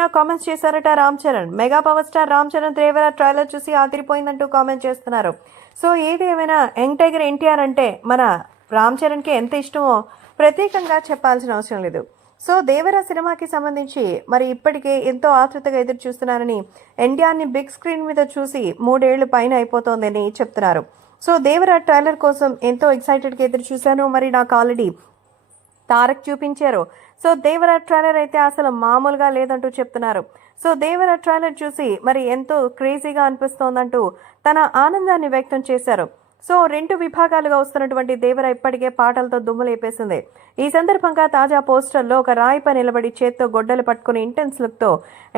ఏమైనా కామెంట్స్ చేశారట Ram Charan. Mega power star Ram Charan Devara trailer చూసి ఆదిరిపోయిందంటూ కామెంట్ చేస్తున్నారు. సో ఏది ఏమైనా యంగ్ టైగర్ ఎన్టీఆర్ అంటే మన రామ్ చరణ్కి ఎంత ఇష్టమో ప్రత్యేకంగా చెప్పాల్సిన అవసరం లేదు. సో దేవర సినిమాకి సంబంధించి మరి ఇప్పటికే ఎంతో ఆతృతగా ఎదురు చూస్తున్నారని, ఎన్టీఆర్ని బిగ్ స్క్రీన్ మీద చూసి 3 ఏళ్లు పైన అయిపోతోందని చెప్తున్నారు. సో దేవర ట్రైలర్ కోసం ఎంతో ఎక్సైటెడ్గా ఎదురు చూశాను. మరి నాకు ఆల్రెడీ తారక్ చూపించారు. సో దేవర ట్రైలర్ అయితే అసలు మామూలుగా లేదంటూ చెప్తున్నారు. సో దేవర ట్రైలర్ చూసి మరి ఎంతో క్రేజీగా అనిపిస్తోందంటూ తన ఆనందాన్ని వ్యక్తం చేశారు. సో 2 విభాగాలుగా వస్తున్నటువంటి దేవర ఇప్పటికే పాటలతో దుమ్ములేపేసింది. ఈ సందర్భంగా తాజా పోస్టర్లో ఒక రాయిపై నిలబడి చేత్తో గొడ్డలు పట్టుకుని ఇంటెన్స్ లుక్తో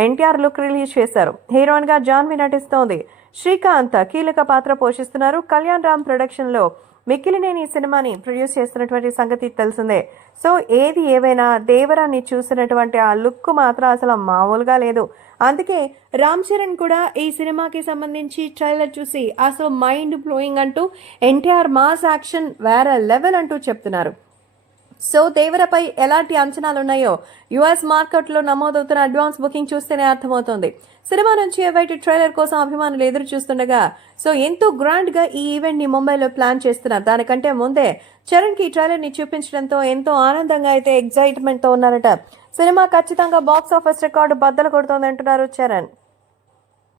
ఎన్టీఆర్ లుక్ రిలీజ్ చేశారు. హీరోయిన్గా జాన్వి నటిస్తోంది. శ్రీకాంత్ కీలక పాత్ర పోషిస్తున్నారు. కళ్యాణ్ రామ్ ప్రొడక్షన్లో మిక్కిలినేని ఈ సినిమాని ప్రొడ్యూస్ చేస్తున్నటువంటి సంగతి తెలిసిందే. సో ఏది ఏవైనా దేవరాన్ని చూసినటువంటి ఆ లుక్ మాత్రం అసలు మామూలుగా లేదు. అందుకే రామ్ చరణ్ కూడా ఈ సినిమాకి సంబంధించి ట్రైలర్ చూసి అసలు మైండ్ బ్లోయింగ్ అంటూ ఎన్టీఆర్ మాస్ యాక్షన్ వేరే లెవెల్ అంటూ చెప్తున్నారు. సో దేవరపై ఎలాంటి అంచనాలున్నాయో యుఎస్ మార్కెట్లో నమోదవుతున్న అడ్వాన్స్ బుకింగ్ చూస్తేనే అర్థమవుతోంది. సినిమా నుంచి ఏవైతే ట్రైలర్ కోసం అభిమానులు ఎదురు చూస్తుండగా సో ఎంతో గ్రాండ్గా ఈ ఈవెంట్ని ముంబైలో ప్లాన్ చేస్తున్నారు. దానికంటే ముందే చరణ్కి ఈ ట్రైలర్ని చూపించడంతో ఎంతో ఆనందంగా అయితే ఎగ్జైట్మెంట్తో ఉన్నారట. సినిమా ఖచ్చితంగా బాక్స్ ఆఫీస్ రికార్డు బద్దలు కొడుతోంది అంటున్నారు చరణ్.